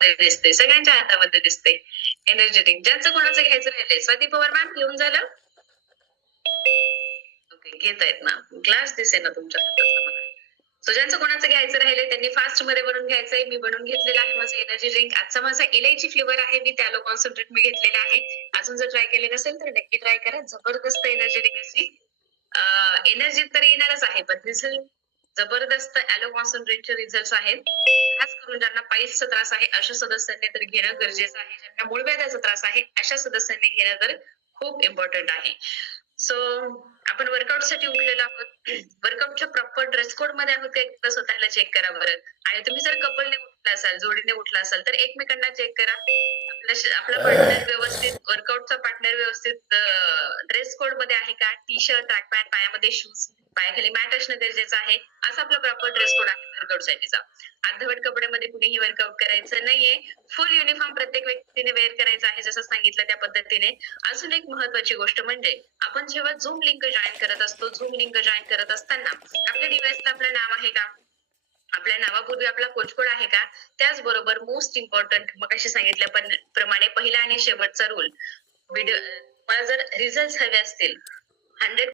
दिसते, सगळ्यांच्या हातामध्ये दिसते एनर्जी ड्रिंक. ज्यांचं कोणाचं घ्यायचं राहिलंय, स्वाती पवार मॅम घेऊन झालं? ओके, घेतायत ना. ग्लास दिसेल ना तुमच्या हातातला मला. सो ज्यांचं कोणाचं घ्यायचं राहिलंय त्यांनी फास्ट मध्ये बनवून घ्यायचंय. मी बनवून घेतलेलं आहे माझं एनर्जी ड्रिंक. आजचा माझा इलायची फ्लेवर आहे, मी त्यालो कॉन्सन्ट्रेट मी घेतलेला आहे. अजून जर ट्राय केले नसेल तर नक्की ट्राय करा. जबरदस्त एनर्जी ड्रिंक अशी एनर्जी तर येणारच आहे, पण रिझल्ट जबरदस्त ॲलो कॉन्सन्ट्रेटचे रिझल्ट आहेत. खास करून ज्यांना पाईल्सचा त्रास आहे अशा सदस्यांनी तर घेणं गरजेचं आहे. ज्यांना मूळव्याधाचा त्रास आहे अशा सदस्यांनी घेणं तर खूप इम्पॉर्टंट आहे. सो आपण वर्कआउट साठी उठलेलो आहोत. वर्कआउटच्या प्रॉपर ड्रेस कोड मध्ये आहोत का एकदा स्वतःला चेक करा बरं. आणि तुम्ही जर कपलने उठला असाल, जोडीने उठला असाल तर एकमेकांना चेक करा. आपला पार्टनर व्यवस्थित, वर्कआउटचा पार्टनर व्यवस्थित ड्रेस कोड मध्ये आहे का? टी शर्ट, ट्रॅक पॅन्ट, पायामध्ये शूज, पायाखाली मॅट असणं गरजेचं आहे. असा आपला प्रॉपर ड्रेस कोड आहे वर्कआउट साठीचा. अर्धवट कपड्यामध्ये कुणीही वर्कआउट करायचं नाहीये. फुल युनिफॉर्म प्रत्येक व्यक्तीने वेअर करायचा आहे, जसं सांगितलं त्या पद्धतीने. अजून एक महत्वाची गोष्ट म्हणजे आपण जेव्हा झूम लिंक जॉईन करत असतो, झूम लिंक जॉईन करत असताना आपल्या डिव्हाइसला आपलं नाव आहे का? आपल्या नावापूर्वी आपला कोड कोड आहे का? त्याचबरोबर मोस्ट इम्पॉर्टंट मगाशी सांगितल्याप्रमाणे पहिला आणि शेवटचा रूल, व्हिडिओ मला जर रिझल्ट हवे असतील 100